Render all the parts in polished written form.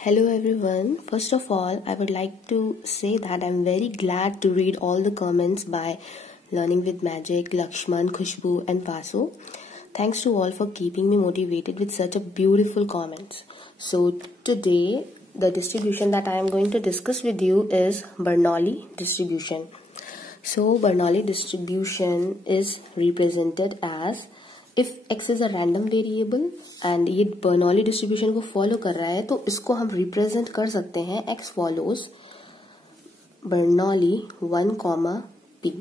Hello everyone. First of all, I would like to say that I'm very glad to read all the comments by Learning with Magic, Lakshman, Khushbu and Pasu. Thanks to all for keeping me motivated with such a beautiful comments. So today the distribution that I am going to discuss with you is Bernoulli distribution. So Bernoulli distribution is represented as if x is a random variable and ये Bernoulli distribution को follow कर रहा है तो इसको हम represent कर सकते हैं x फॉलोज बर्नौली 1, p।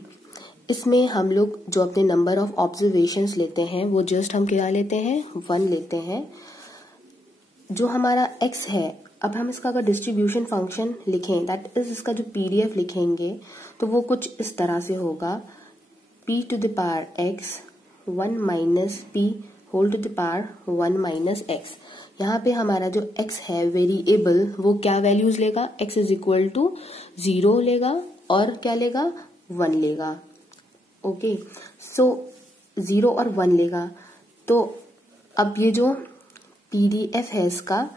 इसमें हम लोग जो अपने नंबर ऑफ ऑब्जर्वेशंस लेते हैं वो जस्ट हम क्या लेते हैं 1 लेते हैं। जो हमारा x है, अब हम इसका अगर डिस्ट्रीब्यूशन फंक्शन लिखें दैट इज इसका जो पीडीएफ लिखेंगे तो वो कुछ इस तरह से होगा p to the power x 1 minus p whole to the power 1 minus x। यहाँ पे हमारा जो x है वेरिएबल वो क्या वैल्यूज लेगा, x इज इक्वल टू 0 लेगा और क्या लेगा 1 लेगा। ओके, सो 0 और 1 लेगा। तो अब ये जो पीडीएफ है इसका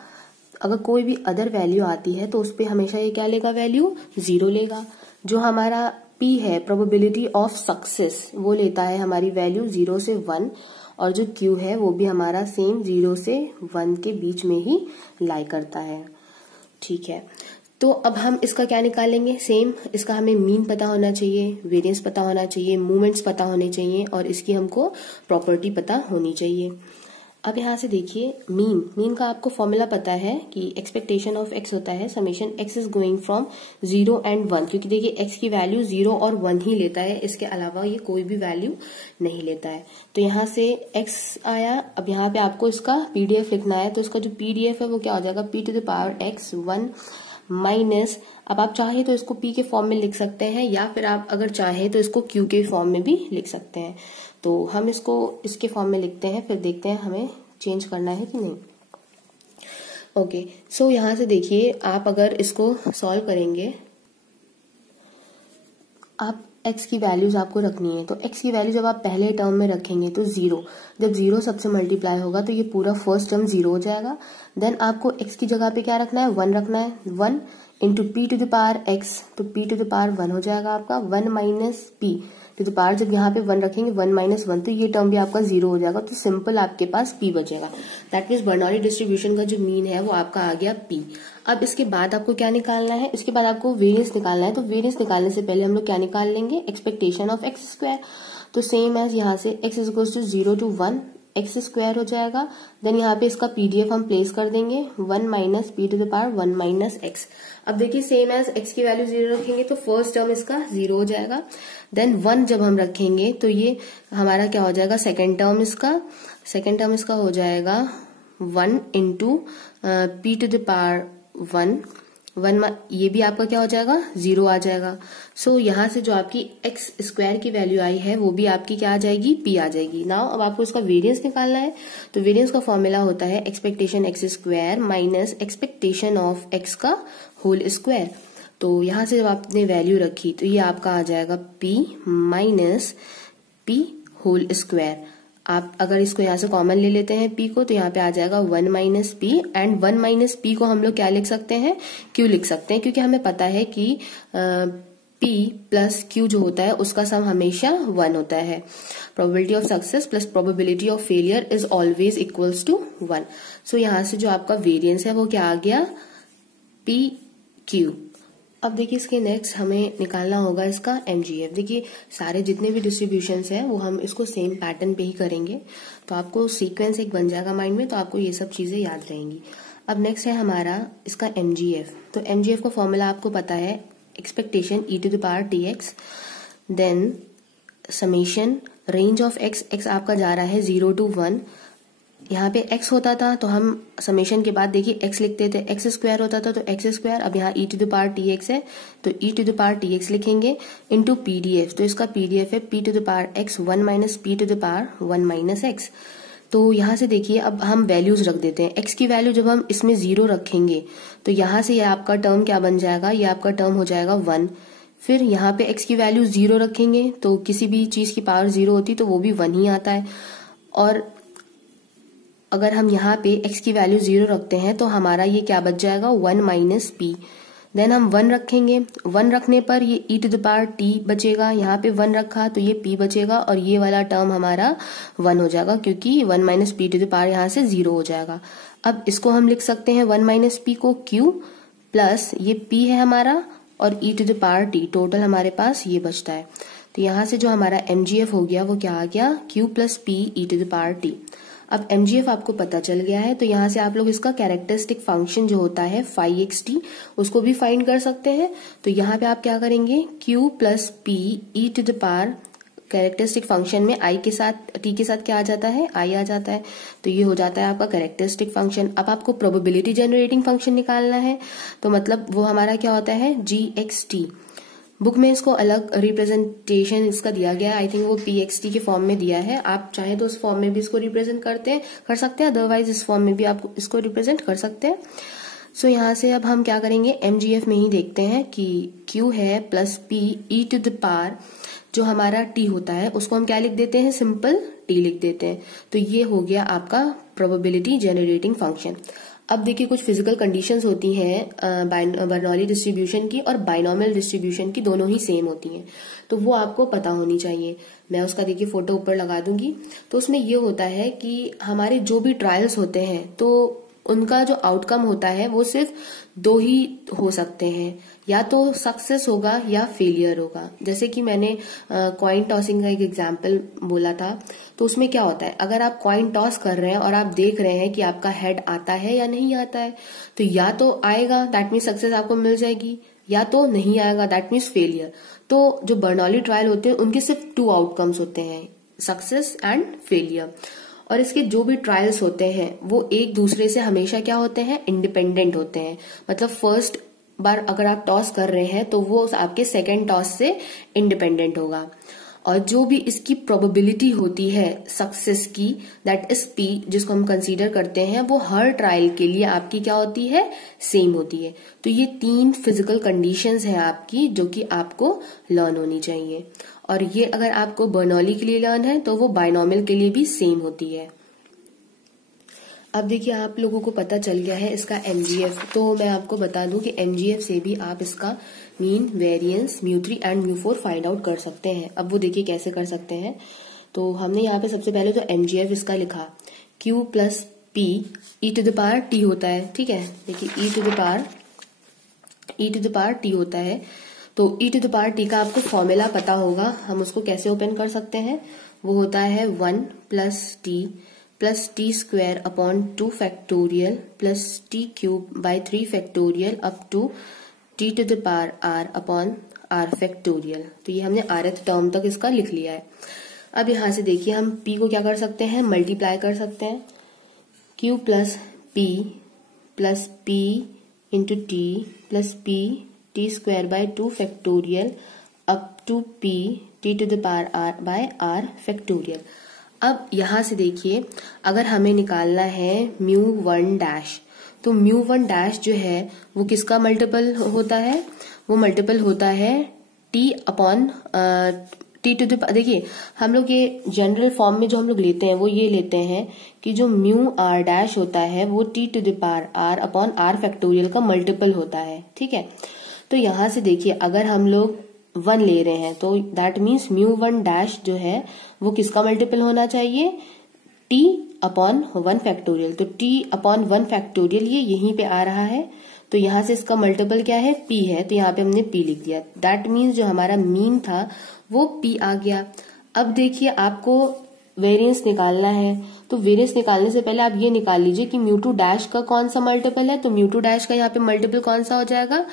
अगर कोई भी अदर वैल्यू आती है तो उस पर हमेशा ये क्या लेगा, वैल्यू 0 लेगा। जो हमारा P है प्रोबेबिलिटी ऑफ सक्सेस वो लेता है हमारी वैल्यू 0 से 1 और जो Q है वो भी हमारा सेम 0 से 1 के बीच में ही लाई करता है। ठीक है, तो अब हम इसका क्या निकालेंगे, सेम इसका हमें मीन पता होना चाहिए, वेरिएंस पता होना चाहिए, मूवमेंट्स पता होने चाहिए और इसकी हमको प्रॉपर्टी पता होनी चाहिए। अब यहाँ से देखिए मीन का आपको फॉर्मूला पता है कि एक्सपेक्टेशन ऑफ x होता है summation x is going from 0 and 1, क्योंकि देखिए x की वैल्यू 0 और 1 ही लेता है, इसके अलावा ये कोई भी वैल्यू नहीं लेता है। तो यहाँ से x आया। अब यहाँ पे आपको इसका पीडीएफ लिखना है तो इसका जो पीडीएफ है वो क्या हो जाएगा p to the power x 1 minus, अब आप चाहे तो इसको p के फॉर्म में लिख सकते हैं या फिर आप अगर चाहे तो इसको q के फॉर्म में भी लिख सकते हैं। तो हम इसको इसके फॉर्म में लिखते हैं, फिर देखते हैं हमें चेंज करना है कि नहीं। ओके, सो यहां से देखिए आप अगर इसको सॉल्व करेंगे, आप x की वैल्यूज आपको रखनी है। तो x की वैल्यू जब आप पहले टर्म में रखेंगे तो 0, जब 0 सबसे मल्टीप्लाई होगा तो ये पूरा फर्स्ट टर्म 0 हो जाएगा। देन आपको x की जगह पे क्या रखना है, 1 रखना है। 1 into p to the power x, तो p टू द पावर 1 हो जाएगा आपका। 1 minus p to the power, जब यहाँ पे 1 रखेंगे 1 माइनस 1 तो ये टर्म भी आपका 0 हो जाएगा। तो सिंपल आपके पास p बचेगा। दैट मीन्स बर्नौली डिस्ट्रीब्यूशन का जो मीन है वो आपका आ गया p। अब इसके बाद आपको क्या निकालना है, इसके बाद आपको वेरिएंस निकालना है। तो वेरिएंस निकालने से पहले हम लोग क्या निकाल लेंगे, एक्सपेक्टेशन ऑफ एक्स स्क्वायर। तो सेम एज यहाँ से x is equal to 0 to 1 x square हो जाएगा। देन यहाँ पे इसका पीडीएफ हम प्लेस कर देंगे 1 minus p to the power 1 minus x. अब देखिए सेम एज x की वैल्यू 0 रखेंगे तो फर्स्ट टर्म इसका 0 हो जाएगा। देन 1 जब हम रखेंगे तो ये हमारा क्या हो जाएगा, सेकेंड टर्म इसका हो जाएगा 1 into p to the power 1, ये भी आपका क्या हो जाएगा, 0 आ जाएगा। सो यहाँ से जो आपकी x स्क्वायर की वैल्यू आई है वो भी आपकी क्या आ जाएगी, p आ जाएगी। नाउ अब आपको इसका वेरिएंस निकालना है। तो वेरिएंस का फॉर्मूला होता है expectation x square minus expectation of x का होल स्क्वायर। तो यहाँ से जब आपने वैल्यू रखी तो ये आपका आ जाएगा p minus p whole square. आप अगर इसको यहाँ से कॉमन ले लेते हैं p को तो यहाँ पे आ जाएगा 1 minus P, and 1 minus p को हम लोग क्या लिख सकते हैं, q लिख सकते हैं, क्योंकि हमें पता है कि p प्लस q जो होता है उसका सम हमेशा 1 होता है। Probability of success plus probability of failure is always equals to 1। So यहाँ से जो आपका वेरिएंस है वो क्या आ गया, p q। अब देखिए इसके नेक्स्ट हमें निकालना होगा इसका MGF। देखिए सारे जितने भी डिस्ट्रीब्यूशंस हैं वो हम इसको सेम पैटर्न पे ही करेंगे, तो आपको सीक्वेंस एक बन जाएगा माइंड में, तो आपको ये सब चीजें याद रहेंगी। अब नेक्स्ट है हमारा इसका MGF। तो MGF का फॉर्मूला आपको पता है, expectation e to the power tx, then summation range of x आपका जा रहा है 0 to 1। यहाँ पे x होता था तो हम समेशन के बाद देखिए x लिखते थे, x स्क्वायर होता था तो x स्क्वायर। अब यहाँ e to the power tx है तो e to the power tx लिखेंगे इनटू pdf। तो इसका pdf है p to the power x 1 minus p to the power 1 minus x। तो यहाँ से देखिए अब हम वैल्यूज रख देते हैं। x की वैल्यू जब हम इसमें 0 रखेंगे तो यहाँ से ये आपका टर्म क्या बन जाएगा, ये आपका टर्म हो जाएगा 1। फिर यहाँ पे x की वैल्यू 0 रखेंगे तो किसी भी चीज की पावर 0 होती तो वो भी 1 ही आता है। और अगर हम यहाँ पे x की वैल्यू 0 रखते हैं तो हमारा ये क्या बच जाएगा 1 माइनस पी। देन हम 1 रखेंगे, 1 रखने पर ये e to the power t बचेगा, यहाँ पे 1 रखा तो ये p बचेगा और ये वाला टर्म हमारा 1 हो जाएगा क्योंकि 1 minus p to the power यहाँ से 0 हो जाएगा। अब इसको हम लिख सकते हैं 1 माइनस पी को q प्लस ये p है हमारा और e to the power t, total हमारे पास ये बचता है। तो यहाँ से जो हमारा mgf हो गया वो क्या आ गया q plus p e to the power t। अब mgf आपको पता चल गया है तो यहाँ से आप लोग इसका कैरेक्टरिस्टिक फंक्शन जो होता है phi xt उसको भी फाइंड कर सकते हैं। तो यहाँ पे आप क्या करेंगे q plus p e to the power, characteristic function में i के साथ t के साथ क्या आ जाता है i आ जाता है, तो ये हो जाता है आपका कैरेक्टरिस्टिक फंक्शन। अब आपको प्रोबेबिलिटी जनरेटिंग फंक्शन निकालना है तो मतलब वो हमारा क्या होता है gxt। बुक में इसको अलग रिप्रेजेंटेशन इसका दिया गया है, आई थिंक वो pxt के फॉर्म में दिया है, आप चाहें तो उस फॉर्म में भी इसको रिप्रेजेंट कर सकते हैं, अदरवाइज इस फॉर्म में भी आप इसको रिप्रेजेंट कर सकते हैं। सो यहाँ से अब हम क्या करेंगे mgf में ही देखते हैं कि q है plus p e to the power, जो हमारा t होता है उसको हम क्या लिख देते हैं सिंपल t लिख देते हैं। तो ये हो गया आपका प्रोबेबिलिटी जनरेटिंग फंक्शन। अब देखिए कुछ फिजिकल कंडीशंस होती हैं बर्नौली डिस्ट्रीब्यूशन की और बाइनोमियल डिस्ट्रीब्यूशन की, दोनों ही सेम होती हैं, तो वो आपको पता होनी चाहिए। मैं उसका देखिए फोटो ऊपर लगा दूंगी। तो उसमें ये होता है कि हमारे जो भी ट्रायल्स होते हैं तो उनका जो आउटकम होता है वो सिर्फ 2 ही हो सकते हैं, या तो सक्सेस होगा या फेलियर होगा। जैसे कि मैंने कॉइन टॉसिंग का एक एग्जांपल बोला था, तो उसमें क्या होता है अगर आप कॉइन टॉस कर रहे हैं और आप देख रहे हैं कि आपका हेड आता है या नहीं आता है, तो या तो आएगा दैट मीन्स सक्सेस आपको मिल जाएगी, या तो नहीं आएगा दैट मीन्स फेलियर। तो जो बर्नौली ट्रायल होते हैं उनके सिर्फ 2 आउटकम्स होते हैं, सक्सेस एंड फेलियर। और इसके जो भी ट्रायल्स होते हैं वो एक दूसरे से हमेशा क्या होते हैं इंडिपेंडेंट होते हैं। मतलब फर्स्ट बार अगर आप टॉस कर रहे हैं तो वो आपके सेकेंड टॉस से इंडिपेंडेंट होगा, और जो भी इसकी प्रोबेबिलिटी होती है सक्सेस की दैट इज p, जिसको हम कंसीडर करते हैं, वो हर ट्रायल के लिए आपकी क्या होती है सेम होती है। तो ये 3 फिजिकल कंडीशंस हैं आपकी जो कि आपको लर्न होनी चाहिए, और ये अगर आपको बर्नौली के लिए लर्न है तो वो बाइनोमियल के लिए भी सेम होती है। अब देखिए आप लोगों को पता चल गया है इसका mgf, तो मैं आपको बता दूं कि mgf से भी आप इसका mean, variance, μ3 and μ4 find out कर सकते हैं। अब वो देखिए कैसे कर सकते हैं। तो हमने यहाँ पे सबसे पहले तो mgf इसका लिखा q plus p e to the power t होता है, ठीक है। देखिए e to the power t होता है, तो e to the power t का आपको फॉर्मूला पता होगा, हम उसको कैसे ओपन कर सकते हैं। वो होता है 1 plus t plus t square upon 2 factorial plus t cube by 3 factorial up to t to the power r upon r factorial. तो ये हमने rth टर्म तक इसका लिख लिया है। अब यहाँ से देखिए हम p को क्या कर सकते हैं मल्टीप्लाई कर सकते हैं, q plus p into t plus t square by 2 factorial up to t to the power r by r factorial. अब यहाँ से देखिए अगर हमें निकालना है μ1 डैश, तो μ1 डैश जो है वो किसका मल्टीपल होता है, वो मल्टीपल होता है t upon t to the, देखिए हम लोग ये जनरल फॉर्म में जो हम लोग लेते हैं वो ये लेते हैं कि जो μr डैश होता है वो t to the power r upon r factorial का मल्टीपल होता है, ठीक है। तो यहाँ से देखिए अगर हम लोग 1 ले रहे हैं तो दैट मीन्स μ1 डैश जो है वो किसका मल्टीपल होना चाहिए t अपॉन 1 फैक्टोरियल। तो t अपॉन 1 फैक्टोरियल ये यहीं पे आ रहा है, तो यहाँ से इसका मल्टीपल क्या है p है, तो यहाँ पे हमने p लिख दिया। दैट मीन्स जो हमारा मीन था वो p आ गया। अब देखिए आपको वेरिएंस निकालना है, तो वेरिएंस निकालने से पहले आप ये निकाल लीजिए कि μ2 डैश का कौन सा मल्टीपल है। तो μ2 डैश का यहाँ पे मल्टीपल कौन सा हो जाएगा,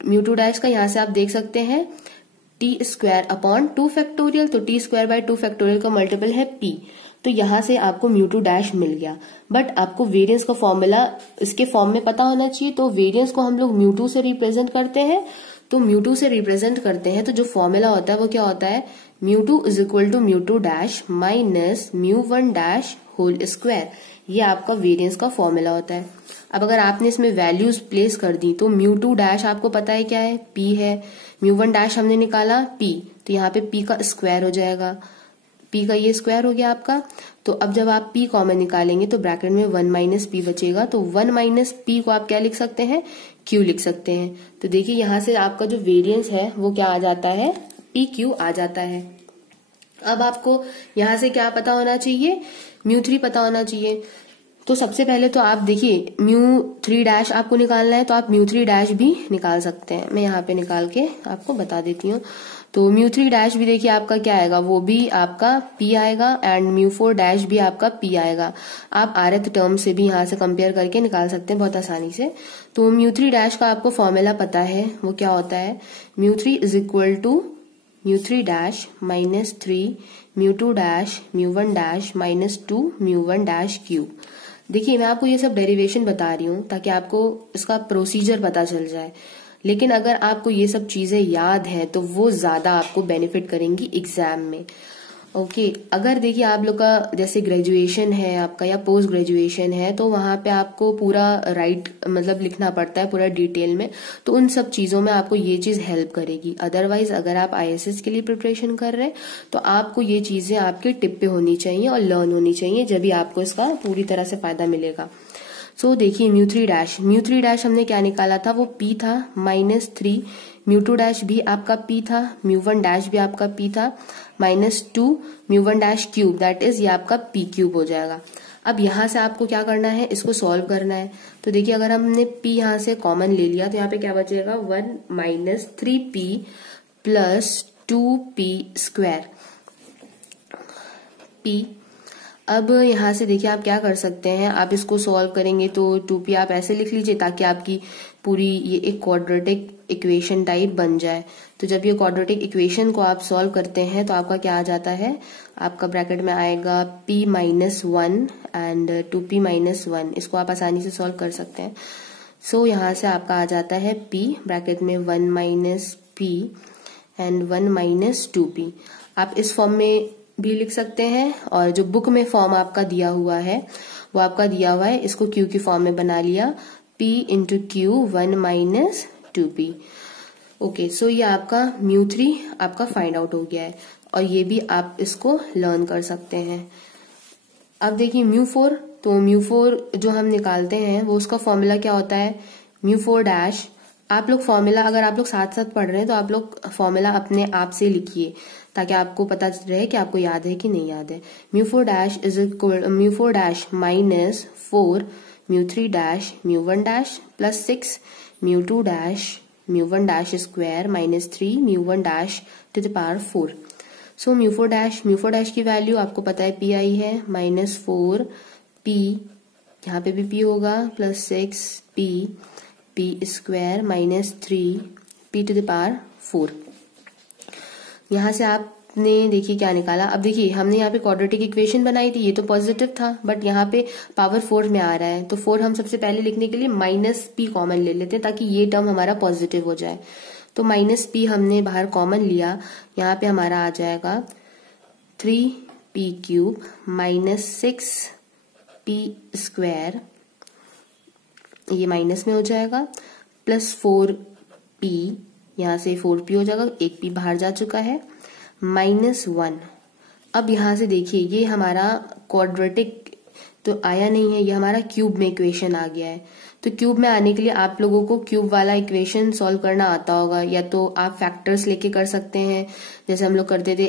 μ2 डैश का यहाँ से आप देख सकते हैं टी स्क्वायर अपॉन 2 फैक्टोरियल, तो टी स्क्वायर बाय 2 फैक्टोरियल का मल्टीपल है p, तो यहाँ से आपको μ2 डैश मिल गया। बट आपको वेरिएंस का फॉर्मूला इसके फॉर्म में पता होना चाहिए, तो वेरिएंस को हम लोग μ2 से रिप्रेजेंट करते हैं, तो μ2 से रिप्रेजेंट करते हैं तो जो फॉर्मूला होता है वो क्या होता है μ2 is equal to μ2 dash minus μ1 dash whole square, ये आपका वेरिएंस का फॉर्मूला होता है। अब अगर आपने इसमें वैल्यूज प्लेस कर दी तो μ2 डैश आपको पता है क्या है p है, μ1 डैश हमने निकाला p, तो यहाँ पे p का स्क्वायर हो जाएगा, p का ये स्क्वायर हो गया आपका, तो तो अब जब आप p कॉमन निकालेंगे तो ब्रैकेट में 1 माइनस पी बचेगा, तो 1 माइनस पी को आप क्या लिख सकते हैं, q लिख सकते हैं। तो देखिए यहाँ से आपका जो वेरिएंस है वो क्या आ जाता है, पी क्यू आ जाता है। अब आपको यहाँ से क्या पता होना चाहिए, μ3 पता होना चाहिए। तो सबसे पहले तो आप देखिए μ3 डैश आपको निकालना है, तो आप μ3 डैश भी निकाल सकते हैं। मैं यहाँ पे निकाल के आपको बता देती हूँ। तो μ3 डैश भी देखिए आपका क्या आएगा, वो भी आपका p आएगा, एंड μ4 डैश भी आपका p आएगा। आप rth टर्म से भी यहाँ से कंपेयर करके निकाल सकते हैं बहुत आसानी से। तो μ3 डैश का आपको फॉर्मूला पता है, वो क्या होता है, μ3 is equal to μ3 dash minus 3 μ2 dash μ1 dash minus 2 μ1 dash cube. देखिए मैं आपको ये सब डेरिवेशन बता रही हूँ ताकि आपको इसका प्रोसीजर पता चल जाए, लेकिन अगर आपको ये सब चीजें याद है तो वो ज्यादा आपको बेनिफिट करेंगी एग्जाम में। ओके अगर देखिए आप लोग का जैसे ग्रेजुएशन है आपका या पोस्ट ग्रेजुएशन है, तो वहां पे आपको पूरा राइट मतलब लिखना पड़ता है पूरा डिटेल में, तो उन सब चीजों में आपको ये चीज हेल्प करेगी। अदरवाइज अगर आप IAS के लिए प्रिपरेशन कर रहे हैं तो आपको ये चीजें आपके टिप पे होनी चाहिए और लर्न होनी चाहिए, जब भी आपको इसका पूरी तरह से फायदा मिलेगा। सो देखिए μ3 डैश हमने क्या निकाला था, वो p था माइनस 3, μ2 डैश भी आपका p था, μ1 डैश भी आपका p था, minus 2 μ1 dash cube, that is ये आपका p क्यूब हो जाएगा। अब यहाँ से आपको क्या करना है, इसको सॉल्व करना है। तो देखिए अगर हमने p यहाँ से कॉमन ले लिया तो यहाँ पे क्या बचेगा, 1 minus 3p plus 2p square p। अब यहाँ से देखिए आप क्या कर सकते हैं, आप इसको सॉल्व करेंगे तो 2p आप ऐसे लिख लीजिए ताकि आपकी पूरी ये एक क्वाड्रेटिक इक्वेशन टाइप बन जाए। तो जब ये क्वाड्रेटिक इक्वेशन को आप सॉल्व करते हैं तो आपका क्या आ जाता है, आपका ब्रैकेट में आएगा p minus 1 and 2p minus 1, इसको आप आसानी से सॉल्व कर सकते हैं। सो यहाँ से आपका आ जाता है p ब्रैकेट में 1 minus p and 1 minus 2p। आप इस फॉर्म में भी लिख सकते हैं, और जो बुक में फॉर्म आपका दिया हुआ है वो आपका दिया हुआ है, इसको क्यू की फॉर्म में बना लिया, p into Q 1 minus 2p। Okay so ये आपका μ3 आपका फाइंड आउट हो गया है, और ये भी आप इसको लर्न कर सकते हैं। अब देखिए μ4, तो μ4 जो हम निकालते हैं वो उसका फॉर्मूला क्या होता है, μ4 डैश। आप लोग फॉर्मूला अगर आप लोग साथ साथ पढ़ रहे हैं तो आप लोग फॉर्मूला अपने आप से लिखिए ताकि आपको पता रहे कि आपको याद है कि नहीं याद है। μ4 dash is equal μ4 dash minus 4 μ3 dash μ1 dash plus 6 μ2 dash μ1 dash square minus 3 μ1 dash to the power 4। So μ4 dash की वैल्यू आपको पता है p आई है, माइनस 4 p, यहाँ पे भी p होगा, plus 6 p square minus 3 p to the power 4। यहाँ से आपने देखिए क्या निकाला। अब देखिए हमने यहाँ पे क्वाड्रेटिक इक्वेशन बनाई थी, ये तो पॉजिटिव था, बट यहाँ पे पावर 4 में आ रहा है, तो 4 हम सबसे पहले लिखने के लिए माइनस p कॉमन ले लेते हैं ताकि ये टर्म हमारा पॉजिटिव हो जाए। तो माइनस p हमने बाहर कॉमन लिया, यहाँ पे हमारा आ जाएगा 3p cube minus 6p square, ये माइनस में हो जाएगा, प्लस 4p, यहाँ से 4p हो जाएगा, एक p बाहर जा चुका है, माइनस 1। अब यहाँ से देखिए ये हमारा क्वाड्रेटिक तो आया नहीं है, ये हमारा क्यूब में इक्वेशन आ गया है। तो क्यूब में आने के लिए आप लोगों को क्यूब वाला इक्वेशन सॉल्व करना आता होगा, या तो आप फैक्टर्स लेके कर सकते हैं जैसे हम लोग करते थे।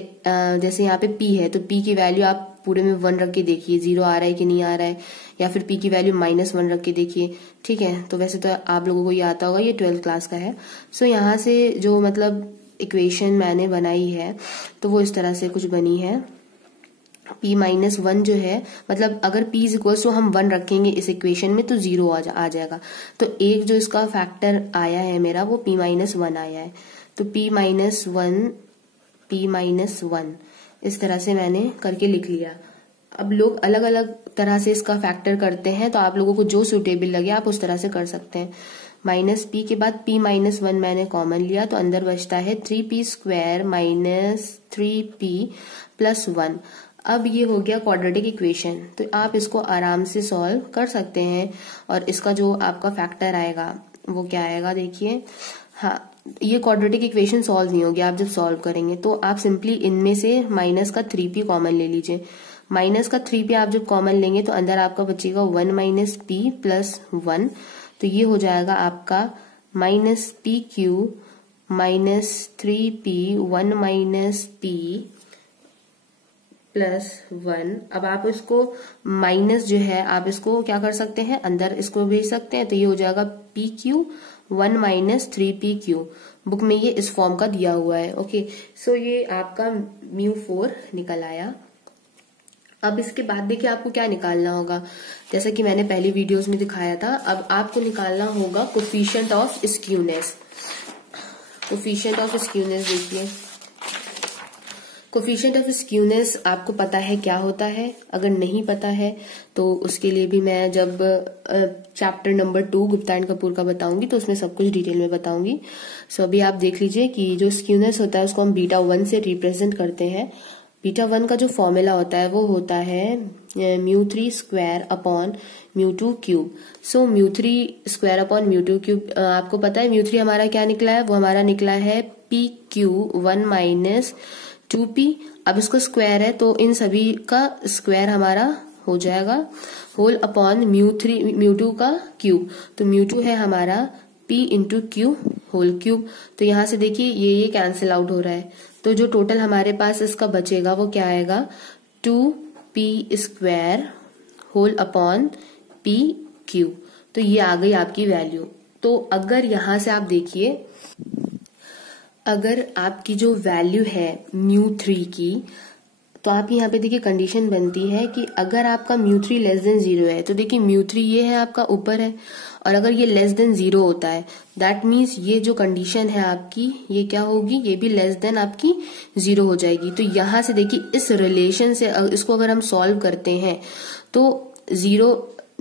जैसे यहाँ पे p है तो p की वैल्यू आप पूरे में 1 रख के देखिए 0 आ रहा है कि नहीं आ रहा है, या फिर p की वैल्यू माइनस 1 रख के देखिए, ठीक है। तो वैसे तो आप लोगों को ये आता होगा, ये 12th क्लास का है। सो यहाँ से जो मतलब इक्वेशन मैंने बनाई है तो वो इस तरह से कुछ बनी है। p माइनस 1 जो है, मतलब अगर p इज इक्वल टू हम 1 रखेंगे इस इक्वेशन में तो 0 आ जाएगा। तो एक जो इसका फैक्टर आया है मेरा वो p माइनस 1 आया है, तो p माइनस 1 इस तरह से मैंने करके लिख लिया। अब लोग अलग अलग तरह से इसका फैक्टर करते हैं, तो आप लोगों को जो सुटेबल लगे आप उस तरह से कर सकते हैं। माइनस p के बाद p माइनस 1 मैंने कॉमन लिया, तो अंदर बचता है 3p square minus 3p plus 1। अब ये हो गया क्वाड्रेटिक इक्वेशन, तो आप इसको आराम से सॉल्व कर सकते हैं। और इसका जो आपका फैक्टर आएगा वो क्या आएगा, देखिए हाँ, ये क्वाड्रेटिक इक्वेशन सॉल्व नहीं होगी। आप जब सॉल्व करेंगे तो आप सिंपली इनमें से माइनस का 3p कॉमन ले लीजिए, माइनस का 3p आप जब कॉमन लेंगे तो अंदर आपका बचेगा 1 माइनस पी प्लस 1, तो ये हो जाएगा आपका minus P Q minus 3p 1 minus P plus 1। अब आप इसको माइनस जो है आप इसको क्या कर सकते हैं, अंदर इसको भेज सकते हैं, तो ये हो जाएगा P Q 1 minus 3p Q. Book में ये इस फॉर्म का दिया हुआ है। ओके, सो ये आपका μ4 निकल आया। अब इसके बाद देखिए आपको क्या निकालना होगा, जैसा कि मैंने पहली वीडियोस में दिखाया था। अब आपको निकालना होगा coefficient of skewness. Coefficient of skewness देखिए, कोफिशिएंट ऑफ स्क्यूनेस आपको पता है क्या होता है? अगर नहीं पता है तो उसके लिए भी मैं जब chapter number 2 Gupta and Kapoor का बताऊंगी तो उसमें सब कुछ डिटेल में बताऊंगी। सो अभी आप देख लीजिए कि जो स्क्यूनेस होता है उसको हम बीटा 1 से रिप्रेजेंट करते हैं। बीटा 1 का जो फॉर्मूला होता है वो होता है μ3 स्क्वायर अपॉन μ2 क्यूब। सो μ3 स्क्वायर अपॉन μ2 क्यूब, आपको पता है μ3 हमारा क्या निकला है, वो हमारा निकला है पी क्यू 1 माइनस 2p। अब इसको स्क्वायर है तो इन सभी का स्क्वायर हमारा हो जाएगा होल अपॉन μ2 का क्यूब, तो μ2 है हमारा p into q whole cube. तो यहां से देखिए ये कैंसिल आउट हो रहा है, तो जो टोटल हमारे पास इसका बचेगा वो क्या आएगा 2p square whole upon p q. तो ये आ गई आपकी वैल्यू। तो अगर यहां से आप देखिए, अगर आपकी जो वैल्यू है μ3 की, तो आप यहाँ पे देखिए कंडीशन बनती है कि अगर आपका μ3 लेस देन 0 है, तो देखिए μ3 ये है आपका ऊपर है, और अगर ये लेस देन 0 होता है दैट मीन्स ये जो कंडीशन है आपकी ये क्या होगी, ये भी लेस देन आपकी 0 हो जाएगी। तो यहां से देखिए इस रिलेशन से इसको अगर हम सॉल्व करते हैं तो 0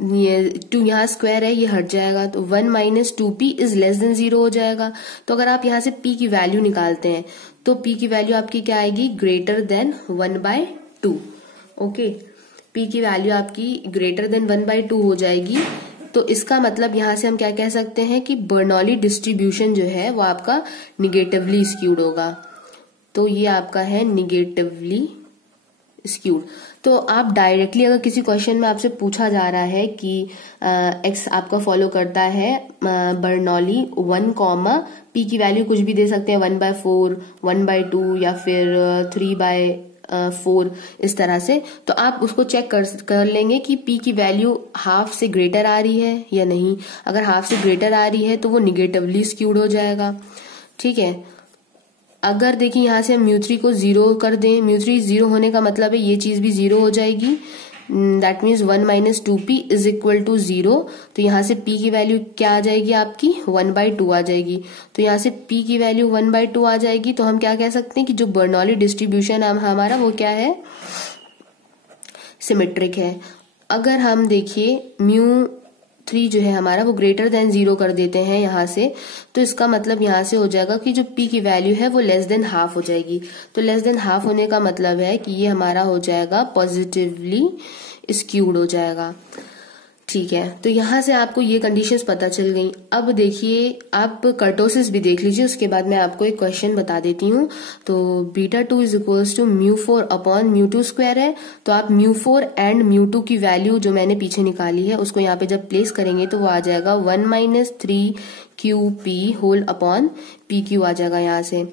2 यहाँ स्क्वायर है ये हट जाएगा, तो 1 minus 2p is less than 0 हो जाएगा। तो अगर आप यहाँ से p की वैल्यू निकालते हैं तो p की वैल्यू आपकी क्या आएगी, ग्रेटर देन 1/2। ओके, p की वैल्यू आपकी ग्रेटर देन 1/2 हो जाएगी। तो इसका मतलब यहां से हम क्या कह सकते हैं कि बर्नौली डिस्ट्रीब्यूशन जो है वो आपका निगेटिवली स्क्यूड होगा। तो ये आपका है निगेटिवली स्क्यूड। तो आप डायरेक्टली अगर किसी क्वेश्चन में आपसे पूछा जा रहा है कि एक्स आपका फॉलो करता है बर्नौली 1, पी की वैल्यू कुछ भी दे सकते हैं 1/4, 1/2 या फिर 3/4 इस तरह से, तो आप उसको चेक कर लेंगे कि p की वैल्यू हाफ से ग्रेटर आ रही है या नहीं। अगर हाफ से ग्रेटर आ रही है तो वो निगेटिवली स्क्यूड हो जाएगा। ठीक है, अगर देखिए यहां से हम μ3 को 0 कर दें, μ3 0 होने का मतलब है ये चीज भी 0 हो जाएगी, that means 1 minus 2p is equal to 0। तो यहां से p की वैल्यू क्या आ जाएगी आपकी 1/2 आ जाएगी। तो यहां से p की वैल्यू 1/2 आ जाएगी, तो हम क्या कह सकते हैं कि जो बर्नौली डिस्ट्रीब्यूशन हमारा वो क्या है, सिमेट्रिक है। अगर हम देखिए μ3 जो है हमारा वो ग्रेटर देन 0 कर देते हैं यहां से, तो इसका मतलब यहां से हो जाएगा कि जो p की वैल्यू है वो लेस देन हाफ हो जाएगी। तो लेस देन हाफ होने का मतलब है कि ये हमारा हो जाएगा पॉजिटिवली स्क्यूड हो जाएगा। ठीक है, तो यहां से आपको ये कंडीशंस पता चल गई। अब देखिए आप कर्टोसिस भी देख लीजिए, उसके बाद मैं आपको एक क्वेश्चन बता देती हूँ। तो β2 is equals to μ4 upon μ2 square है, तो आप μ4 एंड μ2 की वैल्यू जो मैंने पीछे निकाली है उसको यहाँ पे जब प्लेस करेंगे तो वो आ जाएगा 1 minus 3qp whole upon pq आ जाएगा यहाँ से।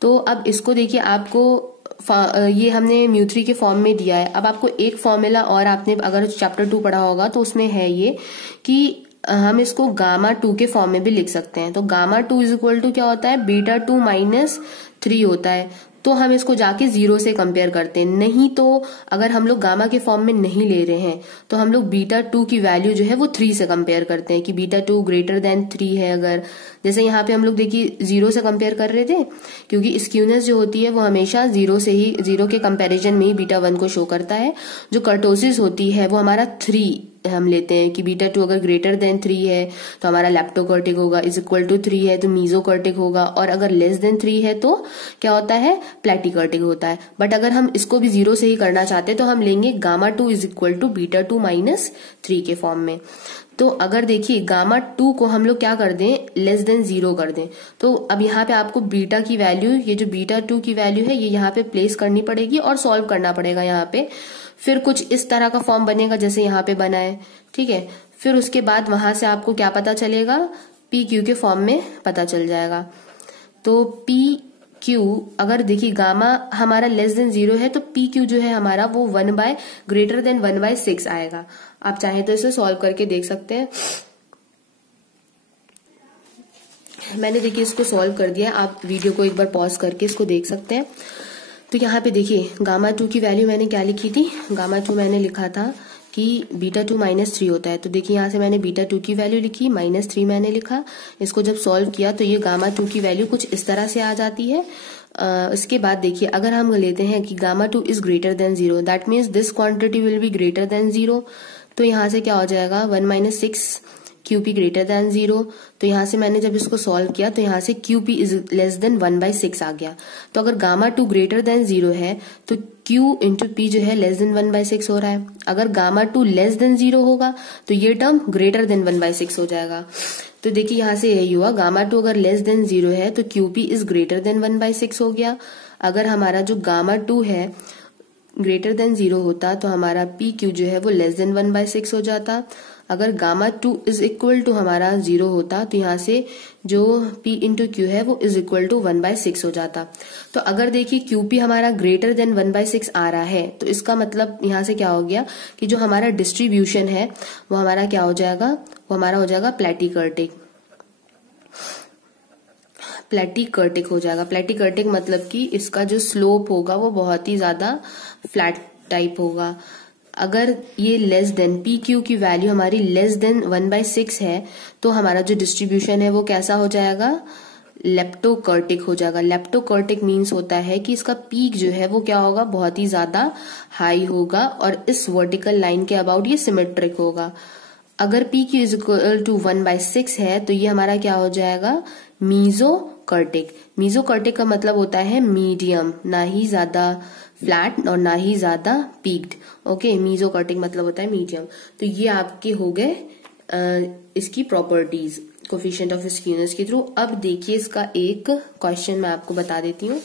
तो अब इसको देखिए आपको ये हमने μ3 के फॉर्म में दिया है। अब आपको एक फॉर्मूला और आपने अगर चैप्टर 2 पढ़ा होगा तो उसमें है ये कि हम इसको γ2 के फॉर्म में भी लिख सकते हैं। तो γ2 इज इक्वल टू क्या होता है, β2 माइनस 3 होता है। तो हम इसको जाके 0 से कंपेयर करते हैं, नहीं तो अगर हम लोग गामा के फॉर्म में नहीं ले रहे हैं तो हम लोग β2 की वैल्यू जो है वो 3 से कंपेयर करते हैं कि β2 ग्रेटर देन 3 है। अगर जैसे यहाँ पे हम लोग देखिए 0 से कंपेयर कर रहे थे, क्योंकि स्क्यूनेस जो होती है वो हमेशा 0 के कंपेरिजन में ही β1 को शो करता है। जो कर्टोसिस होती है वो हमारा 3 हम लेते हैं कि β2 अगर ग्रेटर देन 3 है तो हमारा लैप्टोकर्टिक होगा, इज इक्वल टू 3 है तो मीजोकर्टिक होगा, और अगर लेस देन 3 है तो क्या होता है, प्लेटिकर्टिक होता है। बट अगर हम इसको भी 0 से ही करना चाहते हैं तो हम लेंगे γ2 इज इक्वल टू β2 माइनस 3 के फॉर्म में। तो अगर देखिए γ2 को हम लोग क्या कर दें, लेस देन 0 कर दें, तो अब यहाँ पे आपको बीटा की वैल्यू, ये जो β2 की वैल्यू है ये यहाँ पे प्लेस करनी पड़ेगी और सॉल्व करना पड़ेगा यहाँ पे। फिर कुछ इस तरह का फॉर्म बनेगा जैसे यहाँ पे बना है, ठीक है। फिर उसके बाद वहां से आपको क्या पता चलेगा, पी क्यू के फॉर्म में पता चल जाएगा। तो पी क्यू अगर देखिए गामा हमारा लेस देन 0 है तो पी क्यू जो है हमारा वो 1 ग्रेटर देन 1/6 आएगा। आप चाहें तो इसे सॉल्व करके देख सकते हैं। मैंने देखिए इसको सॉल्व कर दिया, आप वीडियो को एक बार पॉज करके इसको देख सकते हैं। तो यहाँ पे देखिए गामा 2 की वैल्यू मैंने क्या लिखी थी, गामा 2 मैंने लिखा था कि बीटा 2 -3 होता है। तो देखिए यहाँ से मैंने बीटा 2 की वैल्यू लिखी, -3 मैंने लिखा। इसको जब सॉल्व किया तो ये गामा 2 की वैल्यू कुछ इस तरह से आ जाती है। इसके बाद देखिए अगर हम लेते हैं कि gamma 2 is greater than 0, that means this quantity will be greater than 0। तो यहाँ से क्या हो जाएगा 1 - 6 QP ग्रेटर देन 0। तो यहाँ से मैंने जब इसको सॉल्व किया तो यहाँ से QP इज लेस देन 1/6 आ गया। तो अगर गामा 2 ग्रेटर देन 0 है तो Q इंटू P जो है लेस देन 1/6 हो रहा है। अगर गामा 2 लेस देन 0 होगा तो ये टर्म ग्रेटर देन 1/6 हो जाएगा। तो देखिए यहाँ से यही हुआ, गामा 2 अगर लेस देन 0 है तो QP इज ग्रेटर देन 1/6 हो गया। अगर हमारा जो गामा 2 है ग्रेटर देन 0 होता तो हमारा PQ जो है वो लेस देन 1/6 हो जाता। अगर गामा 2 इज इक्वल टू हमारा 0 होता तो यहाँ से जो P इंटू क्यू है वो इज इक्वल टू 1/6 हो जाता। तो अगर देखिए QP हमारा ग्रेटर देन 1/6 आ रहा है तो इसका मतलब यहाँ से क्या हो गया कि जो हमारा डिस्ट्रीब्यूशन है वो हमारा क्या हो जाएगा, वो हमारा हो जाएगा प्लेटिकर्टिक। प्लेटिकर्टिक हो जाएगा। प्लेटिकर्टिक मतलब कि इसका जो स्लोप होगा वो बहुत ही ज्यादा फ्लैट टाइप होगा। अगर ये लेस देन पी क्यू की वैल्यू हमारी लेस देन 1/6 है तो हमारा जो डिस्ट्रीब्यूशन है वो कैसा हो जाएगा, लेप्टोकर्टिक हो जाएगा। लेप्टोकर्टिक मीन्स होता है कि इसका पीक जो है वो क्या होगा, बहुत ही ज्यादा हाई होगा और इस वर्टिकल लाइन के अबाउट ये सिमेट्रिक होगा। अगर P Q is equal to 1/6 है तो ये हमारा क्या हो जाएगा, मीजोकर्टिक। मीजोकर्टिक का मतलब होता है मीडियम, ना ही ज्यादा फ्लैट और ना ही ज्यादा पीक्ड। ओके, मीजोकर्टिक मतलब होता है मीडियम। तो ये आपके हो गए इसकी प्रॉपर्टीज कोफिशिएंट ऑफ स्क्यूनेस के थ्रू। अब देखिए इसका एक क्वेश्चन मैं आपको बता देती हूँ।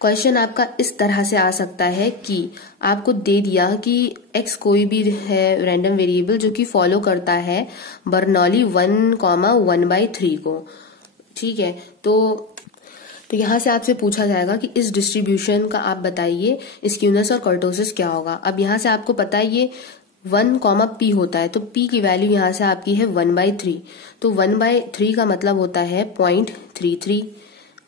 क्वेश्चन आपका इस तरह से आ सकता है कि आपको दे दिया कि x कोई भी है रैंडम वेरिएबल जो कि फॉलो करता है बर्नौली 1,1/3 को, ठीक है। तो यहाँ से आपसे पूछा जाएगा कि इस डिस्ट्रीब्यूशन का आप बताइए स्क्यूनेस और कर्टोसिस क्या होगा। अब यहाँ से आपको पता है ये 1, P होता है तो P की वैल्यू यहाँ से आपकी है 1/3। तो 1/3 का मतलब होता है 0.33।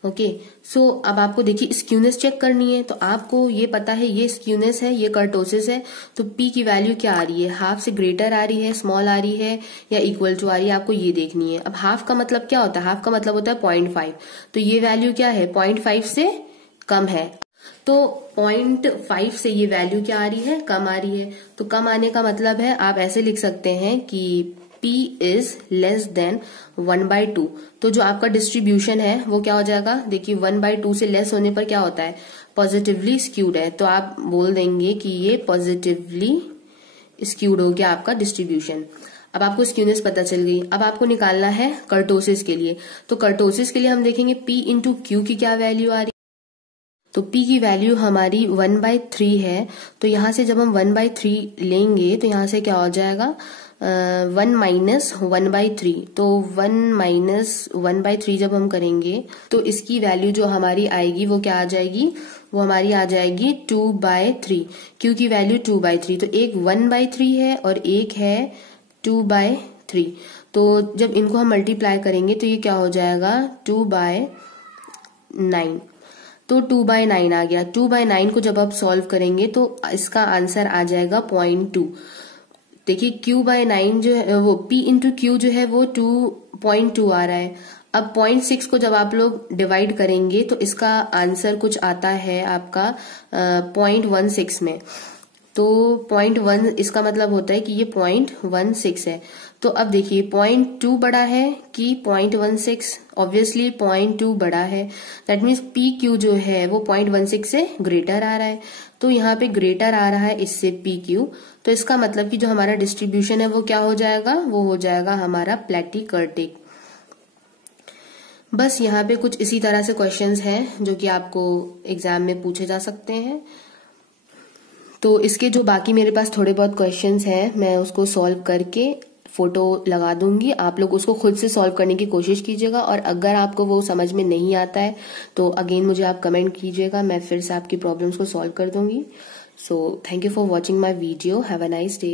ओके, सो अब आपको देखिए स्क्यूनेस चेक करनी है। तो आपको ये पता है ये स्क्यूनेस है, ये कर्टोसिस है। तो P की वैल्यू क्या आ रही है, हाफ से ग्रेटर आ रही है, स्मॉल आ रही है या इक्वल टू आ रही है, आपको ये देखनी है। अब हाफ का मतलब क्या होता है, हाफ का मतलब होता है 0.5। तो ये वैल्यू क्या है, 0.5 से कम है। तो 0.5 से ये वैल्यू क्या आ रही है, कम आ रही है। तो कम आने का मतलब है आप ऐसे लिख सकते हैं कि P इज लेस देन 1/2। तो जो आपका डिस्ट्रीब्यूशन है वो क्या हो जाएगा, देखिए 1/2 से लेस होने पर क्या होता है, पॉजिटिवली स्क्यूड है। तो आप बोल देंगे कि ये पॉजिटिवली स्क्यूड हो गया आपका डिस्ट्रीब्यूशन। अब आपको स्क्यूनेस पता चल गई। अब आपको निकालना है कर्टोसिस के लिए। तो कर्टोसिस के लिए हम देखेंगे P इंटू क्यू की क्या वैल्यू आ रही है। तो P की वैल्यू हमारी 1/3 है। तो यहां से जब हम 1/3 लेंगे तो यहां से क्या हो जाएगा, 1 - 1/3। तो 1 - 1/3 जब हम करेंगे तो इसकी वैल्यू जो हमारी आएगी वो क्या आ जाएगी, वो हमारी आ जाएगी 2/3। क्यू की वैल्यू 2/3। तो एक 1/3 है और एक है 2/3। तो जब इनको हम मल्टीप्लाई करेंगे तो ये क्या हो जाएगा 2/9। तो 2/9 आ गया। 2/9 को जब आप सॉल्व करेंगे तो इसका आंसर आ जाएगा 0.2। देखिए Q/9 जो है वो P इंटू क्यू जो है वो 2.2 आ रहा है। अब 0.6 को जब आप लोग डिवाइड करेंगे तो इसका आंसर कुछ आता है आपका 0.16 में। तो 0.1 इसका मतलब होता है कि ये 0.16 है। तो अब देखिए 0.2 बड़ा है कि 0.16, ऑब्वियसली 0.2 बड़ा है। दैट मीन्स PQ जो है वो 0.16 से ग्रेटर आ रहा है। तो यहाँ पे ग्रेटर आ रहा है इससे PQ। तो इसका मतलब कि जो हमारा डिस्ट्रीब्यूशन है वो क्या हो जाएगा, वो हो जाएगा हमारा प्लेटिकर्टिक। बस यहाँ पे कुछ इसी तरह से क्वेश्चंस हैं जो कि आपको एग्जाम में पूछे जा सकते हैं। तो इसके जो बाकी मेरे पास थोड़े बहुत क्वेश्चंस हैं मैं उसको सॉल्व करके फोटो लगा दूंगी। आप लोग उसको खुद से सॉल्व करने की कोशिश कीजिएगा और अगर आपको वो समझ में नहीं आता है तो अगेन मुझे आप कमेंट कीजिएगा, मैं फिर से आपकी प्रॉब्लम्स को सॉल्व कर दूंगी। So thank you for watching my video. Have a nice day.